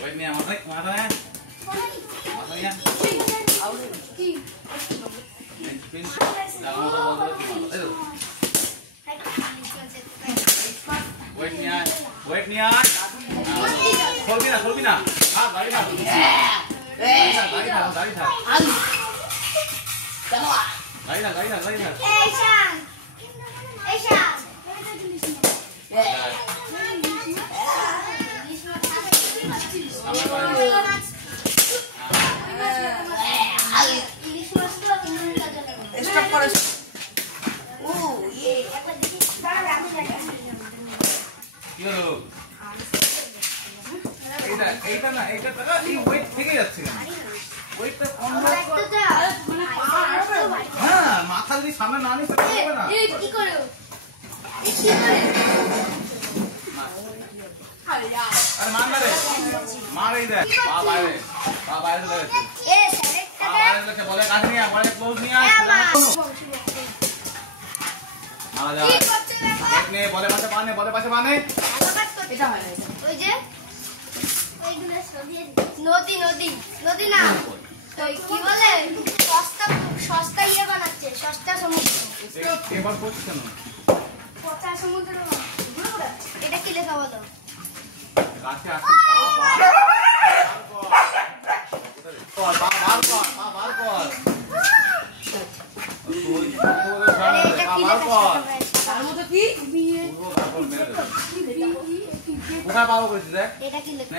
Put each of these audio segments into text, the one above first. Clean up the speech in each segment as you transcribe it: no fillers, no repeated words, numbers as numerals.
Wait nha, mà thôi. Mà thôi nha. Pin. Đâu đâu đâu. Wait nha. Wait nha. खोल भी ना. हाँ, गाड़ी था. गाड़ी था. गाड़ी था. Stop for us. এইটা না এইটা টাকা এই ওয়েট থেকে যাচ্ছে কেন ওয়েটটা কম হ্যাঁ মাথা যদি সামনে না নিতে পারবে না এই কি করে আরে মার এই দে পা বাইরে লাগে এ স্যার পা বাইরে লাগে বলে কাছে নিয়ে বলে ক্লোজ নিয়ে আয় মারা যা এক নে বলে পাশে পানে এটা হয় না ওই যে ওইগুলো নদী না ওই কি বলে সস্তা ইয়ে বানাচ্ছে সস্তা সমুদ্র এবার করছিস কেন পচা সমুদ্র এটা কি লেখা বলো কাছে আসছে বার কর তার মধ্যে কি কোথায় পাবো কইছিস দেখ এটা কি লেখা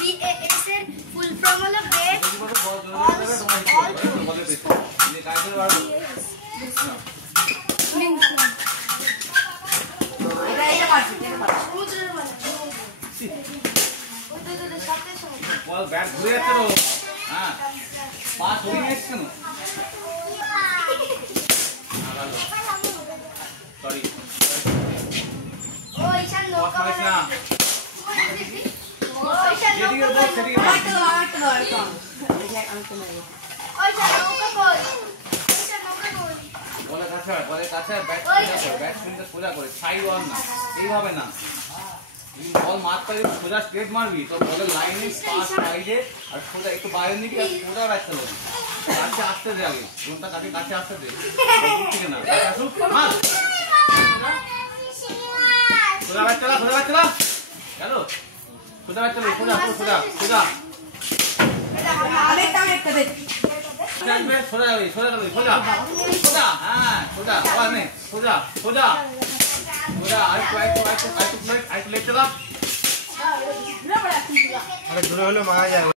BAS এর ফুল ফর্ম হলো বেট এটা পারছি সমুদ্রের মানে ওই সাথে সমুদ্র বল ব্যাট ঘুরে যাচ্ছে তো হ্যাঁ পা সরিয়ে নিয়েছিস কেন সরি ওই শান নৌকা বলে কাছে ব্যাট স্পিনটা সোজা করে সাইড ওয়ান না এইভাবে না বল মারতে সোজা স্ট্রেট মারবি তো বলের লাইনে পাস সাইডে আর সোজা একটু বাইরে নিবি আর সোজা ব্যাট চালাবি কাছে আসতে দে আগে কোনটা কাছে আসতে দে ঠিক না আসুক মার সোজা ব্যাট চালা গেল সোজা ব্যাট চালা সোজা আরেকটা দে সোজা হ্যাঁ সোজা আরেকটু লেট চালা আরে দূরে হলে মারা যায়।